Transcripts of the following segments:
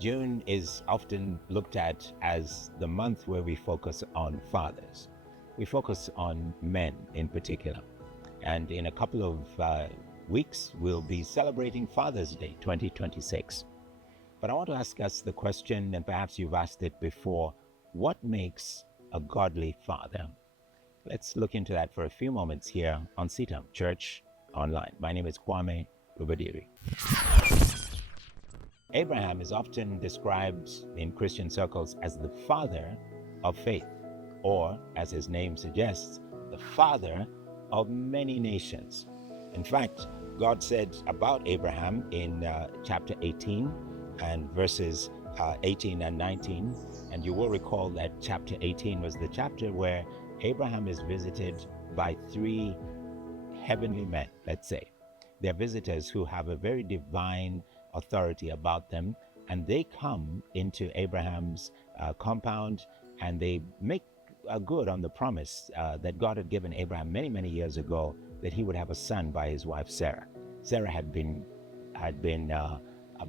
June is often looked at as the month where we focus on fathers. We focus on men in particular. And in a couple of weeks, we'll be celebrating Father's Day 2026. But I want to ask us the question, and perhaps you've asked it before, what makes a godly father? Let's look into that for a few moments here on CITAM, Church Online. My name is Kwame, Rubadiri. Abraham is often described in Christian circles as the father of faith, or, as his name suggests, the father of many nations. In fact, God said about Abraham in chapter 18 and verses 18 and 19, and you will recall that chapter 18 was the chapter where Abraham is visited by three heavenly men, let's say. They're visitors who have a very divine authority about them, and they come into Abraham's compound, and they make good on the promise that God had given Abraham many, many years ago, that he would have a son by his wife Sarah. Sarah had been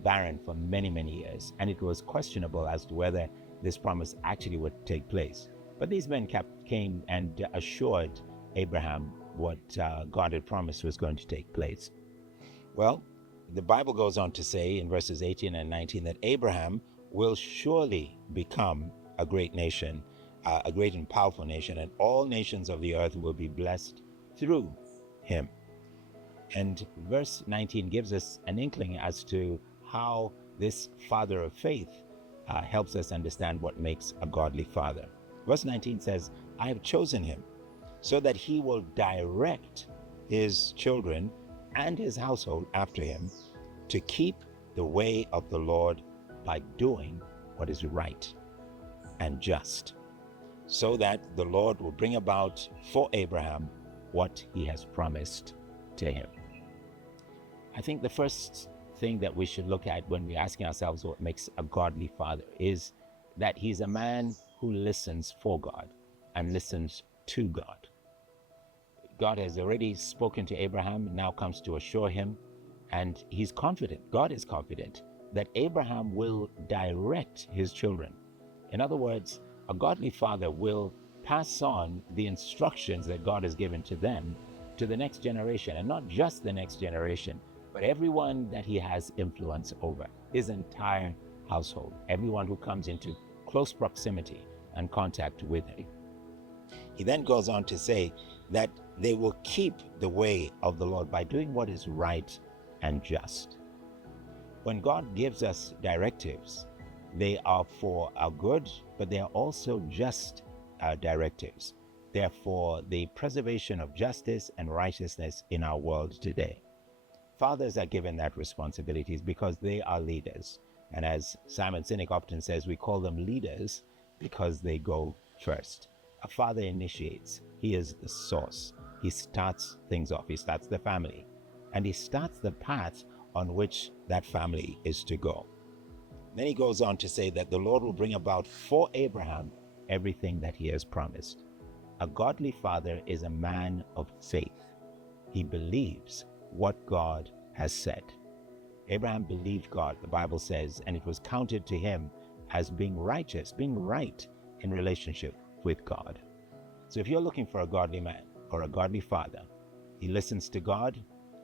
barren for many, many years, and it was questionable as to whether this promise actually would take place. But these men came and assured Abraham what God had promised was going to take place. Well, the Bible goes on to say in verses 18 and 19 that Abraham will surely become a great nation, a great and powerful nation, and all nations of the earth will be blessed through him. And verse 19 gives us an inkling as to how this father of faith helps us understand what makes a godly father. Verse 19 says, I have chosen him so that he will direct his children and his household after him to keep the way of the Lord by doing what is right and just, so that the Lord will bring about for Abraham what he has promised to him. I think the first thing that we should look at when we're asking ourselves what makes a godly father is that he's a man who listens for God and listens to God. God has already spoken to Abraham, now comes to assure him, and he's confident, God is confident, that Abraham will direct his children. In other words, a godly father will pass on the instructions that God has given to them to the next generation, and not just the next generation, but everyone that he has influence over, his entire household, everyone who comes into close proximity and contact with him. He then goes on to say that they will keep the way of the Lord by doing what is right and just. When God gives us directives, they are for our good, but they are also just directives. They are for the preservation of justice and righteousness in our world today. Fathers are given that responsibility because they are leaders. And as Simon Sinek often says, we call them leaders because they go first. A father initiates. He is the source. He starts things off. He starts the family. And he starts the path on which that family is to go. Then he goes on to say that the Lord will bring about for Abraham everything that he has promised. A godly father is a man of faith. He believes what God has said. Abraham believed God, the Bible says, and it was counted to him as being righteous, being right in relationship with God. So if you're looking for a godly man or a godly father, he listens to God,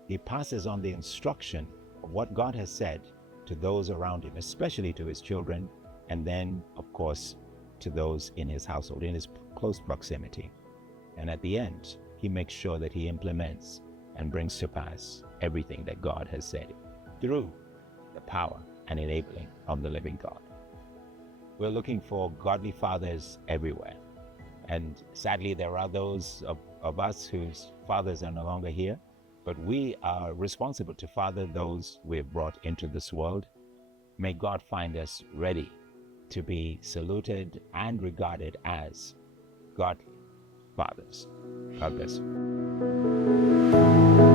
he passes on the instruction of what God has said to those around him, especially to his children, and then, of course, to those in his household, in his close proximity. And at the end, he makes sure that he implements and brings to pass everything that God has said through the power and enabling of the living God. We're looking for godly fathers everywhere. And sadly, there are those of us whose fathers are no longer here, but we are responsible to father those we have brought into this world. May God find us ready to be saluted and regarded as godly fathers. God bless you.